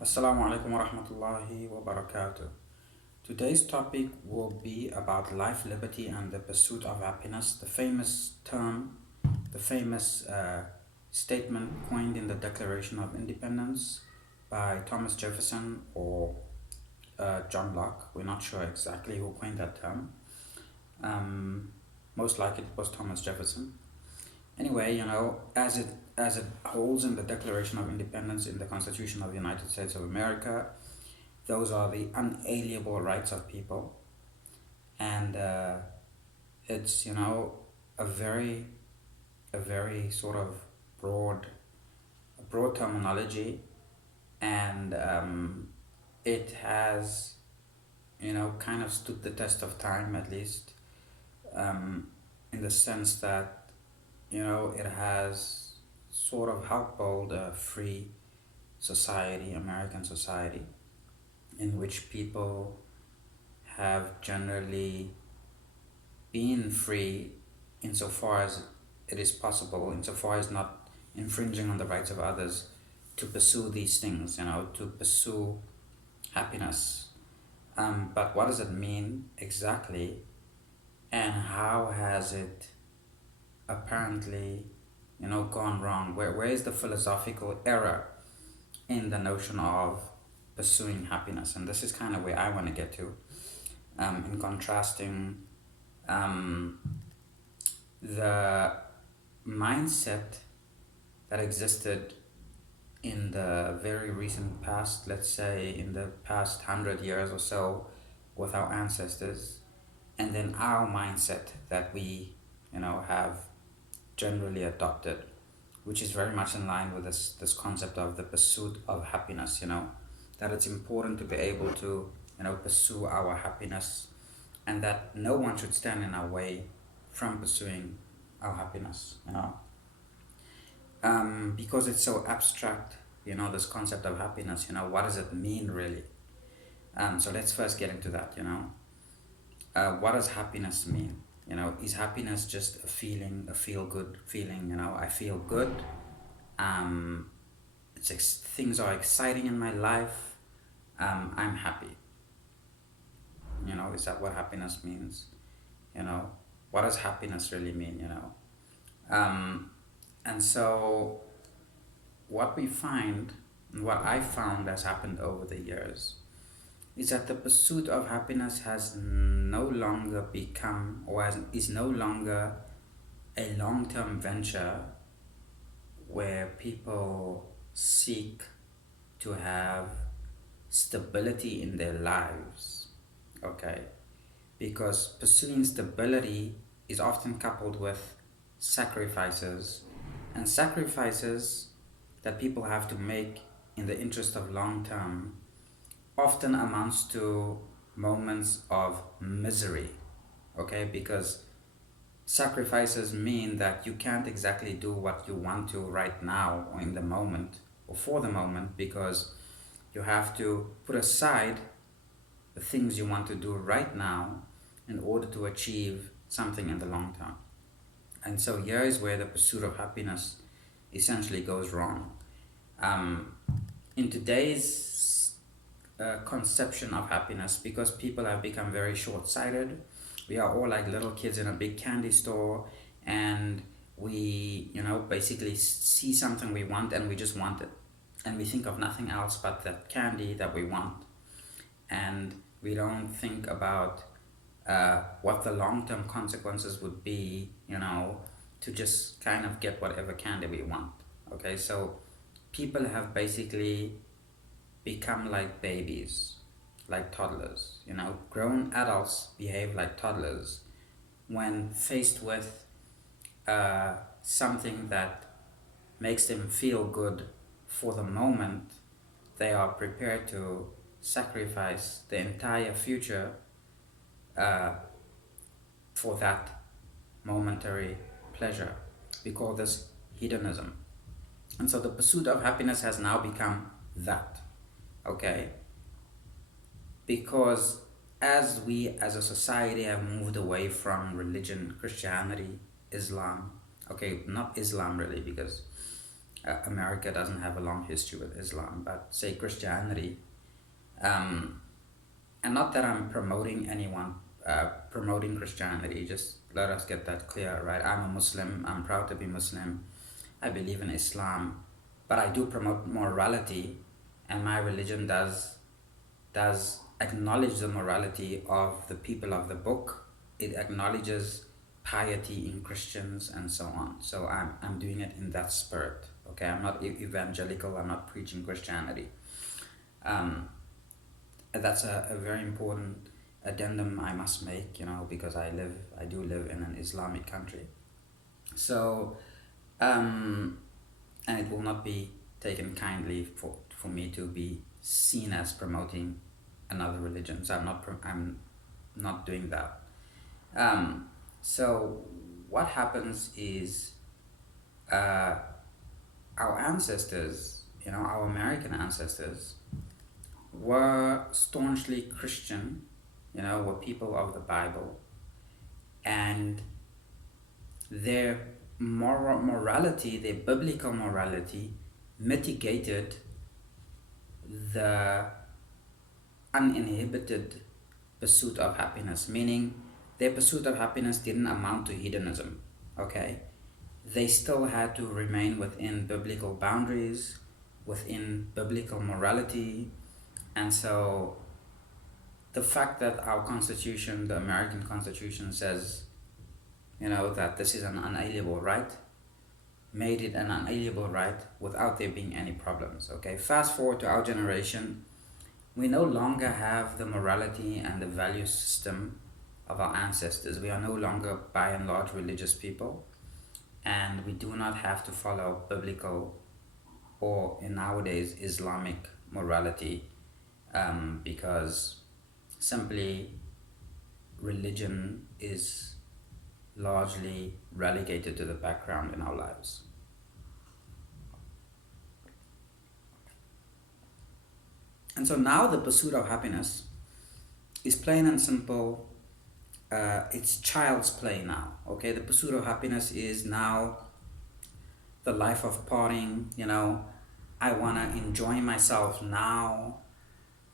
Assalamu alaikum wa rahmatullahi wa barakatuh. Today's topic will be about life, liberty, and the pursuit of happiness. The famous term, the famous statement coined in the Declaration of Independence by Thomas Jefferson or John Locke. We're not sure exactly who coined that term. Most likely it was Thomas Jefferson. Anyway, as it holds in the Declaration of Independence in the Constitution of the United States of America, those are the unalienable rights of people, and it's a very sort of broad broad terminology, and it has kind of stood the test of time, at least in the sense that it has sort of helped build a free society, American society, in which people have generally been free insofar as it is possible, insofar as not infringing on the rights of others, to pursue these things, to pursue happiness. But what does it mean exactly, and how has it apparently, gone wrong? Where is the philosophical error in the notion of pursuing happiness? And this is kind of where I want to get to, in contrasting um, the mindset that existed in the very recent past, let's say in the past 100 years or so, with our ancestors, and then our mindset that we, have generally adopted, which is very much in line with this concept of the pursuit of happiness. That it's important to be able to pursue our happiness, and that no one should stand in our way from pursuing our happiness. Because it's so abstract. This concept of happiness. What does it mean really? So let's first get into that. What does happiness mean? Is happiness just a feeling, a feel good feeling? I feel good. Um, things are exciting in my life. I'm happy. Is that what happiness means? What does happiness really mean? Um, and so what we find, and what I found has happened over the years, is that the pursuit of happiness has no longer become, is no longer a long-term venture where people seek to have stability in their lives. Okay, because pursuing stability is often coupled with sacrifices, and sacrifices that people have to make in the interest of long term often amounts to moments of misery. Okay, because sacrifices mean that you can't exactly do what you want to right now or in the moment or for the moment, because you have to put aside the things you want to do right now in order to achieve something in the long term. And so here is where the pursuit of happiness essentially goes wrong. Um, in today's conception of happiness, because people have become very short sighted, we are all like little kids in a big candy store, and we, basically see something we want and we just want it. And we think of nothing else but that candy that we want. And we don't think about what the long term consequences would be, to just kind of get whatever candy we want. Okay, so people have basically become like babies, like toddlers. Grown adults behave like toddlers when faced with something that makes them feel good for the moment. They are prepared to sacrifice the entire future uh, for that momentary pleasure. We call this hedonism. And so the pursuit of happiness has now become that. Okay? Because as we as a society have moved away from religion, Christianity, Islam, okay, not Islam really, because America doesn't have a long history with Islam, but say Christianity. Um, and not that I'm promoting anyone promoting Christianity. Just let us get that clear, right? I'm a Muslim. I'm proud to be Muslim. I believe in Islam, but I do promote morality, and my religion does acknowledge the morality of the people of the book. It acknowledges piety in Christians and so on. So I'm doing it in that spirit. Okay, I'm not evangelical. I'm not preaching Christianity. Um, that's a very important addendum I must make, because I do live in an Islamic country. So, and it will not be taken kindly for me to be seen as promoting another religion. So I'm not doing that. So what happens is, uh, our ancestors, our American ancestors, were staunchly Christian, were people of the Bible, and their morality, their biblical morality, mitigated the uninhibited pursuit of happiness, meaning their pursuit of happiness didn't amount to hedonism, okay? They still had to remain within biblical boundaries, within biblical morality, and so the fact that our Constitution, the American Constitution, says, that this is an unalienable right, made it an unalienable right without there being any problems, okay? Fast forward to our generation, we no longer have the morality and the value system of our ancestors. We are no longer, by and large, religious people, and we do not have to follow biblical or, in nowadays, Islamic morality, because simply religion is largely relegated to the background in our lives. And so now the pursuit of happiness is plain and simple. It's child's play now, okay? The pursuit of happiness is now the life of partying, I want to enjoy myself now,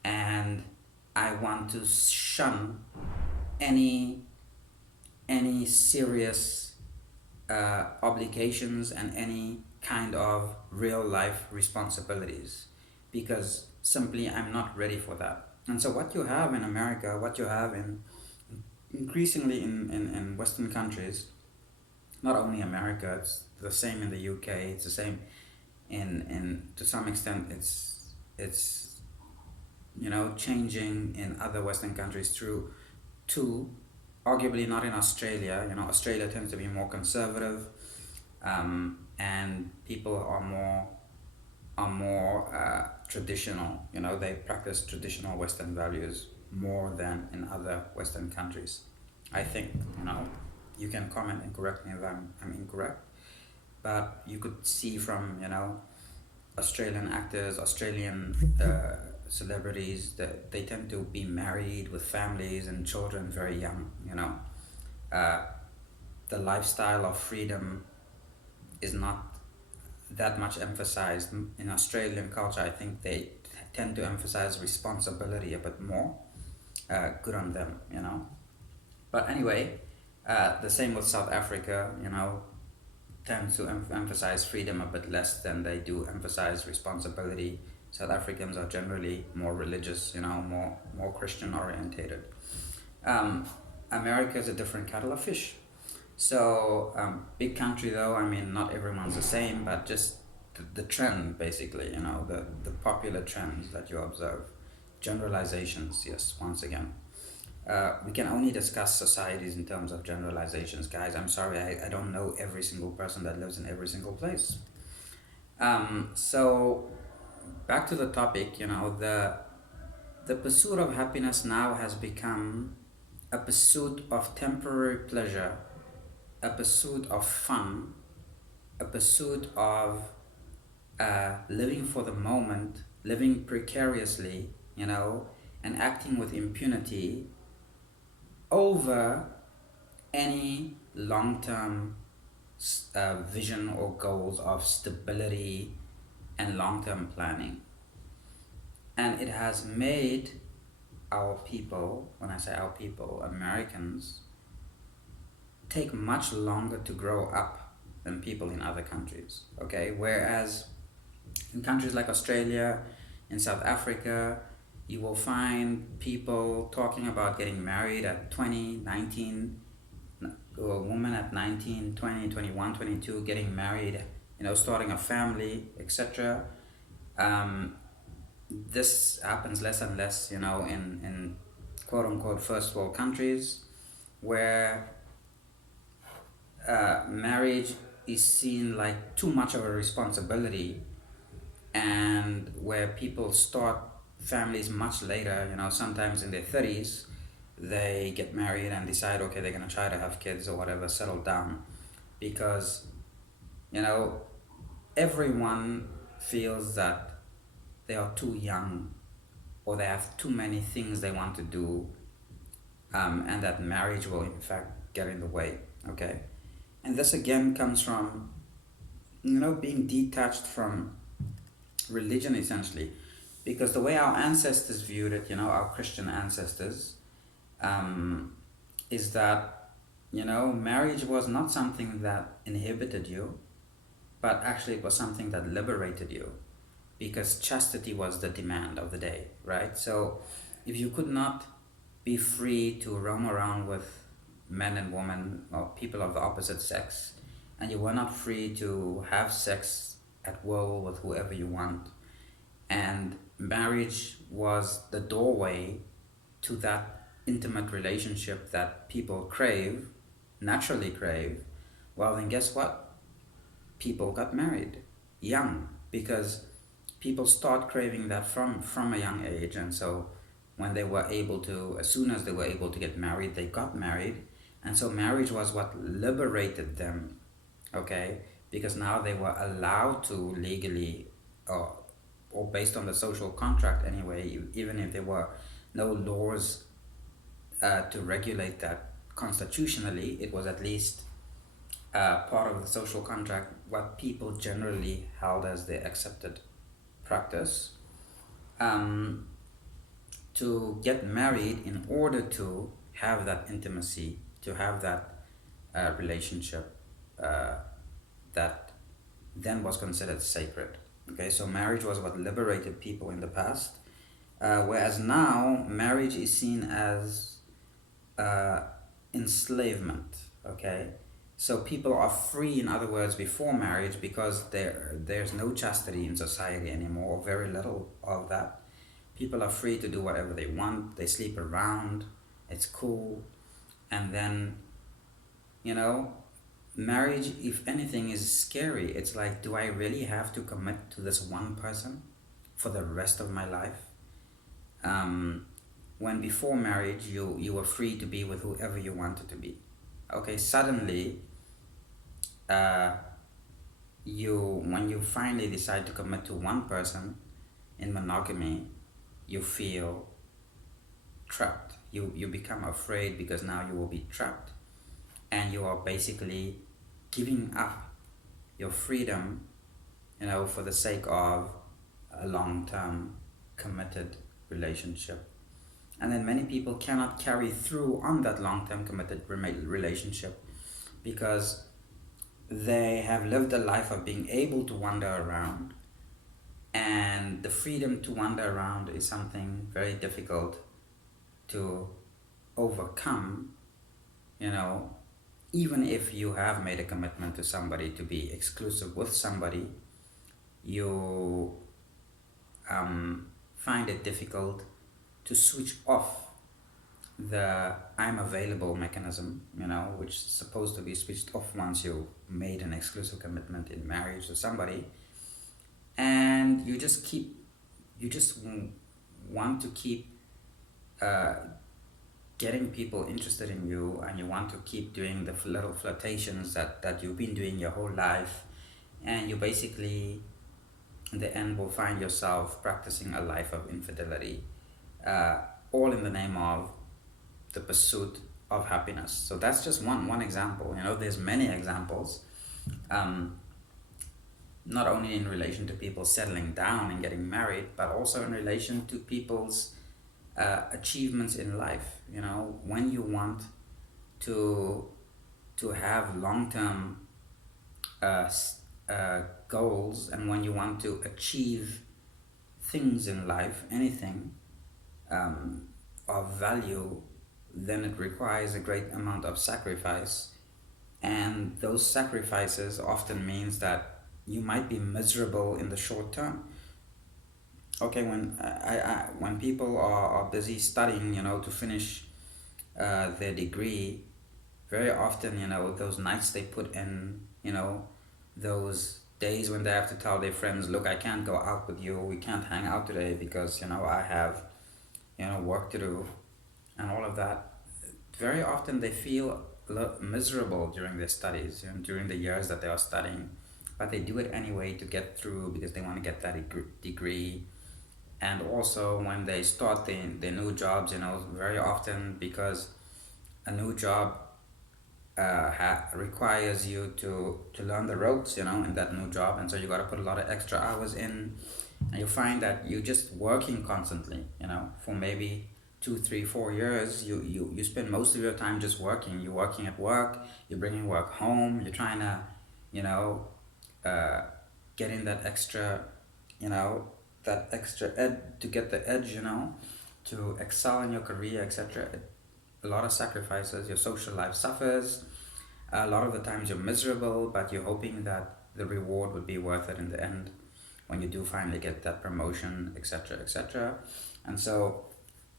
and I want to shun any serious obligations and any kind of real life responsibilities, because simply I'm not ready for that. And so what you have in America, what you have increasingly in Western countries, not only America, it's the same in the UK, it's the same in to some extent it's changing in other Western countries through to arguably not in Australia. Australia tends to be more conservative, and people are more traditional. They practice traditional Western values more than in other Western countries. I think, you can comment and correct me if I'm incorrect, but you could see from, Australian actors, Australian celebrities, that they tend to be married with families and children very young. The lifestyle of freedom is not that much emphasized in Australian culture. I think they tend to emphasize responsibility a bit more. Good on them, But anyway, the same with South Africa, tends to emphasize freedom a bit less than they do emphasize responsibility. South Africans are generally more religious, more Christian orientated. America is a different kettle of fish. So, big country though, not everyone's the same, but just the trend basically, the popular trends that you observe. Generalizations, yes, once again. We can only discuss societies in terms of generalizations, guys. I'm sorry, I don't know every single person that lives in every single place. So, back to the topic, the pursuit of happiness now has become a pursuit of temporary pleasure, a pursuit of fun, a pursuit of living for the moment, living precariously, and acting with impunity over any long-term vision or goals of stability and long-term planning. And it has made our people, when I say our people, Americans, take much longer to grow up than people in other countries. Okay, whereas in countries like Australia, in South Africa, you will find people talking about getting married at 20, 19, or a woman at 19, 20, 21, 22, getting married, starting a family, etc. Um, this happens less and less, in quote unquote first world countries, where marriage is seen like too much of a responsibility, and where people start families much later, sometimes in their 30s, they get married and decide, okay, they're going to try to have kids or whatever, settle down, because, you know, everyone feels that they are too young, or they have too many things they want to do, and that marriage will in fact get in the way. Okay, and this again comes from, being detached from religion, essentially, because the way our ancestors viewed it, our Christian ancestors, is that, marriage was not something that inhibited you, but actually it was something that liberated you, because chastity was the demand of the day, right? So if you could not be free to roam around with men and women or people of the opposite sex, and you were not free to have sex at will with whoever you want, and marriage was the doorway to that intimate relationship that people crave, naturally crave, well, then guess what? People got married young, because people start craving that from a young age. And so when they were able to, as soon as they were able to get married, they got married. And so marriage was what liberated them, okay? Because now they were allowed to legally, or based on the social contract anyway, even if there were no laws to regulate that constitutionally, it was at least part of the social contract, what people generally held as their accepted practice, to get married in order to have that intimacy, to have that relationship that then was considered sacred. Okay, so marriage was what liberated people in the past, whereas now marriage is seen as enslavement. Okay, so people are free, in other words, before marriage, because there's no chastity in society anymore, or very little of that. People are free to do whatever they want. They sleep around. It's cool. And then, marriage, if anything, is scary. It's like, do I really have to commit to this one person for the rest of my life? When before marriage, you were free to be with whoever you wanted to be. Okay, suddenly, when you finally decide to commit to one person in monogamy, you feel trapped. You become afraid, because now you will be trapped, and you are basically giving up your freedom, for the sake of a long-term committed relationship. And then many people cannot carry through on that long-term committed relationship, because they have lived a life of being able to wander around, and the freedom to wander around is something very difficult to overcome, even if you have made a commitment to somebody, to be exclusive with somebody. You find it difficult to switch off the I'm available mechanism, which is supposed to be switched off once you made an exclusive commitment in marriage to somebody. And you just want to keep getting people interested in you, and you want to keep doing the little flirtations that you've been doing your whole life, and you basically, in the end, will find yourself practicing a life of infidelity, all in the name of the pursuit of happiness. So that's just one example. There's many examples, Um, Not only in relation to people settling down and getting married, but also in relation to people's achievements in life. You know, when you want to have long-term uh, goals, and when you want to achieve things in life, anything um, of value, then it requires a great amount of sacrifice, and those sacrifices often means that you might be miserable in the short term. Okay, when people are busy studying, to finish their degree, very often, those nights they put in, those days when they have to tell their friends, look, I can't go out with you, we can't hang out today because, I have, work to do, and all of that. Very often they feel miserable during their studies, during the years that they are studying, but they do it anyway to get through because they want to get that degree. And also when they start their new jobs, very often because a new job requires you to learn the ropes, in that new job, and so you got to put a lot of extra hours in, and you find that you're just working constantly, for maybe 2, 3, 4 years. You spend most of your time just working. You're working at work. You're bringing work home. You're trying to, you know, uh, get in that extra, to get the edge, to excel in your career, etc. A lot of sacrifices. Your social life suffers. A lot of the times you're miserable, but you're hoping that the reward would be worth it in the end when you do finally get that promotion, etc., etc. And so,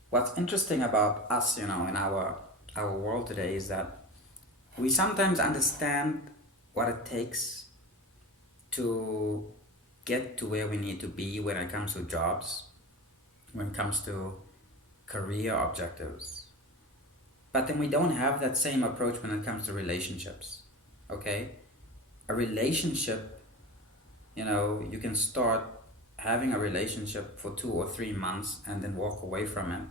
what's interesting about us, in our world today is that we sometimes understand what it takes to get to where we need to be when it comes to jobs, when it comes to career objectives. But then we don't have that same approach when it comes to relationships. Okay? A relationship, you can start having a relationship for 2 or 3 months and then walk away from it.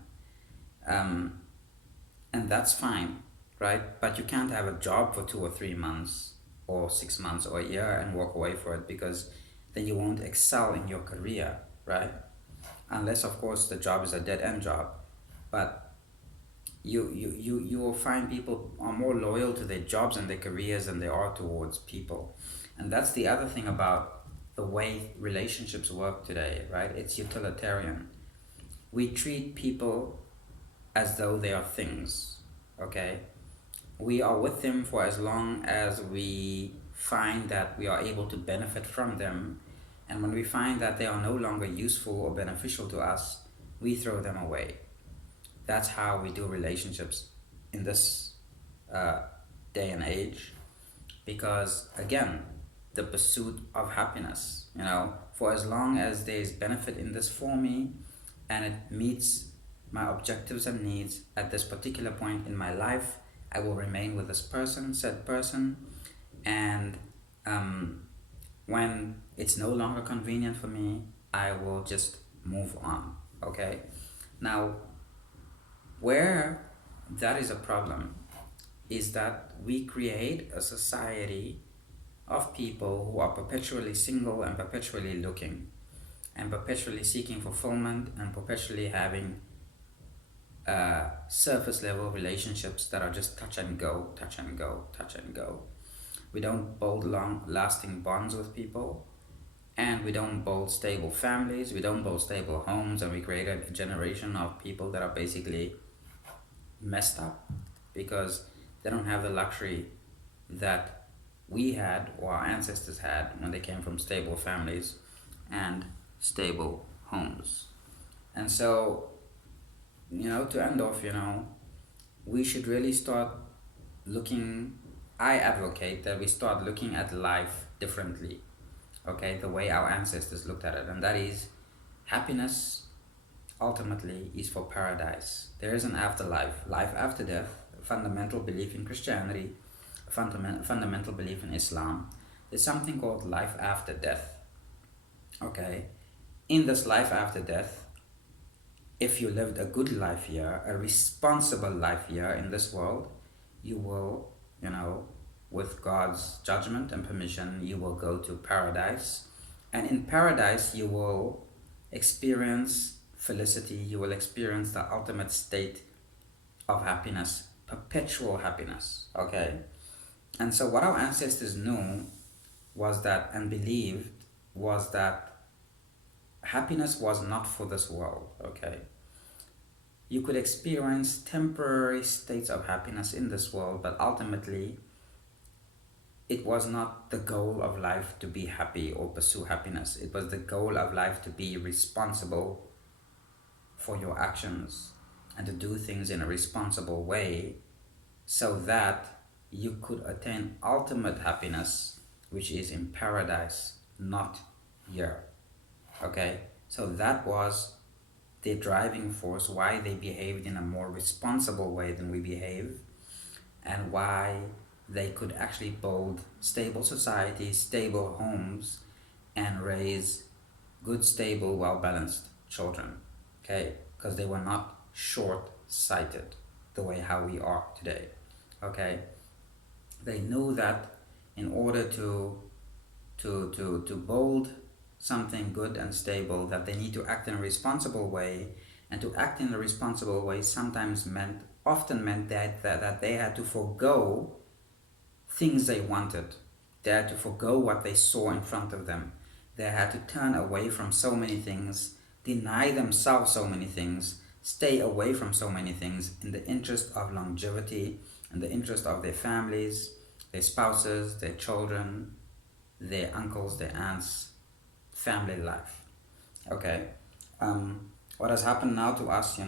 And that's fine, right? But you can't have a job for 2 or 3 months or 6 months or a year and walk away for it, because then you won't excel in your career, right? Unless, of course, the job is a dead end job. But you will find people are more loyal to their jobs and their careers than they are towards people. And that's the other thing about the way relationships work today, right? It's utilitarian. We treat people as though they are things, okay? We are with them for as long as we find that we are able to benefit from them. And when we find that they are no longer useful or beneficial to us, we throw them away. That's how we do relationships in this day and age. Because again, the pursuit of happiness, for as long as there's benefit in this for me and it meets my objectives and needs at this particular point in my life, I will remain with this person, said person. And when it's no longer convenient for me, I will just move on. Okay? Now, where that is a problem is that we create a society of people who are perpetually single and perpetually looking and perpetually seeking fulfillment and perpetually having surface level relationships that are just touch and go, touch and go, touch and go. We don't build long lasting bonds with people, and we don't build stable families, we don't build stable homes, and we create a generation of people that are basically messed up because they don't have the luxury that we had or our ancestors had when they came from stable families and stable homes. And so, to end off, we should really start looking. I advocate that we start looking at life differently, okay, the way our ancestors looked at it, and that is happiness ultimately is for paradise. There is an afterlife, life after death, a fundamental belief in Christianity, a fundamental belief in Islam. There's something called life after death, okay? In this life after death, if you lived a good life here, a responsible life here in this world, you will, with God's judgment and permission, you will go to paradise. And in paradise, you will experience felicity, you will experience the ultimate state of happiness, perpetual happiness. Okay? And so, what our ancestors knew was that, and believed, was that happiness was not for this world. Okay? You could experience temporary states of happiness in this world, but ultimately, it was not the goal of life to be happy or pursue happiness. It was the goal of life to be responsible for your actions and to do things in a responsible way so that you could attain ultimate happiness, which is in paradise, not here. Okay? So that was the driving force why they behaved in a more responsible way than we behave, and why they could actually build stable societies, stable homes, and raise good, stable, well-balanced children. Okay? Because they were not short-sighted the way how we are today. Okay? They knew that in order to build something good and stable, that they need to act in a responsible way, and to act in a responsible way often meant that they had to forego things they wanted. They had to forego what they saw in front of them. They had to turn away from so many things, deny themselves so many things, stay away from so many things in the interest of longevity, in the interest of their families, their spouses, their children, their uncles, their aunts, family life. Okay? What has happened now to us,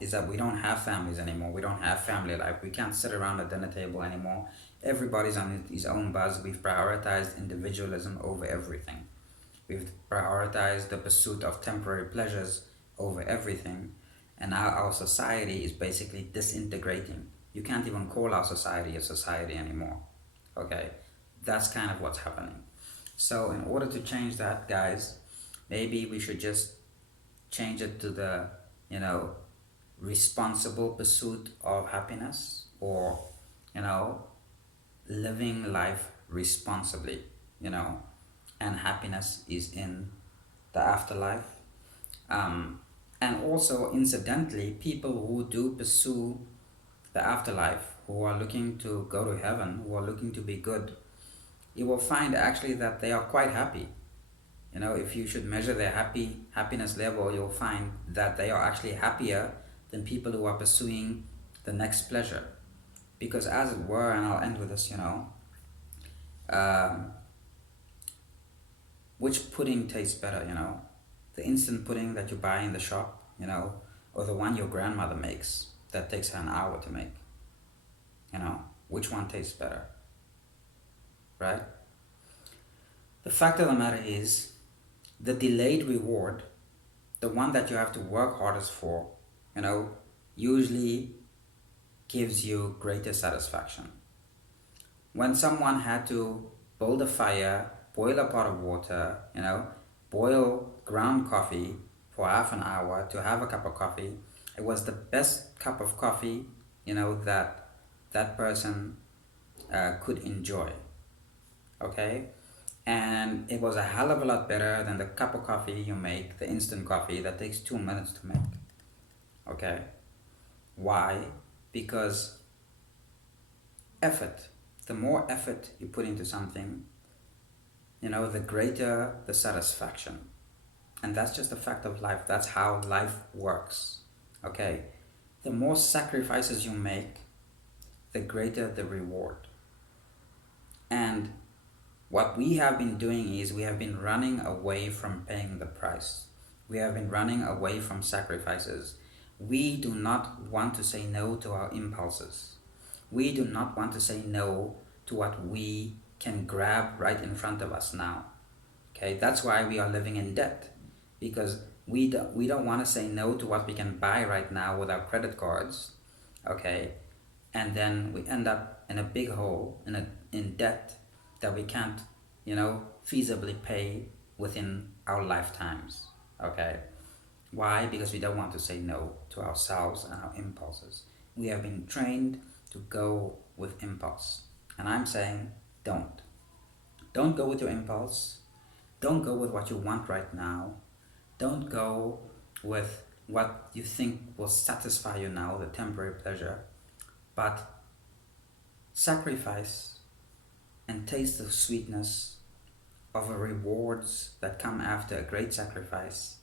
is that we don't have families anymore. We don't have family life. We can't sit around a dinner table anymore. Everybody's on his own buzz. We've prioritized individualism over everything. We've prioritized the pursuit of temporary pleasures over everything. And now our society is basically disintegrating. You can't even call our society a society anymore. Okay? That's kind of what's happening. So in order to change that, guys, maybe we should just change it to the, responsible pursuit of happiness, or, living life responsibly, and happiness is in the afterlife. And also, incidentally, people who do pursue the afterlife, who are looking to go to heaven, who are looking to be good, you will find actually that they are quite happy. If you should measure their happiness level, you'll find that they are actually happier than people who are pursuing the next pleasure. Because as it were, and I'll end with this, which pudding tastes better, the instant pudding that you buy in the shop, or the one your grandmother makes that takes her an hour to make? Which one tastes better? Right? The fact of the matter is, the delayed reward, the one that you have to work hardest for, usually gives you greater satisfaction. When someone had to build a fire, boil a pot of water, boil ground coffee for half an hour to have a cup of coffee, it was the best cup of coffee, that person could enjoy. Okay? And it was a hell of a lot better than the cup of coffee you make, the instant coffee that takes 2 minutes to make. Okay? Why? Because effort, the more effort you put into something, the greater the satisfaction. And that's just a fact of life. That's how life works. Okay? The more sacrifices you make, the greater the reward. And what we have been doing is we have been running away from paying the price. We have been running away from sacrifices. We do not want to say no to our impulses. We do not want to say no to what we can grab right in front of us now. Okay, that's why we are living in debt, because we don't want to say no to what we can buy right now with our credit cards. Okay, and then we end up in a big hole, in debt that we can't, feasibly pay within our lifetimes. Okay? Why? Because we don't want to say no to ourselves and our impulses. We have been trained to go with impulse. And I'm saying, don't. Don't go with your impulse. Don't go with what you want right now. Don't go with what you think will satisfy you now, the temporary pleasure. But sacrifice and taste the sweetness of the rewards that come after a great sacrifice.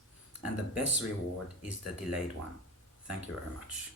And the best reward is the delayed one. Thank you very much.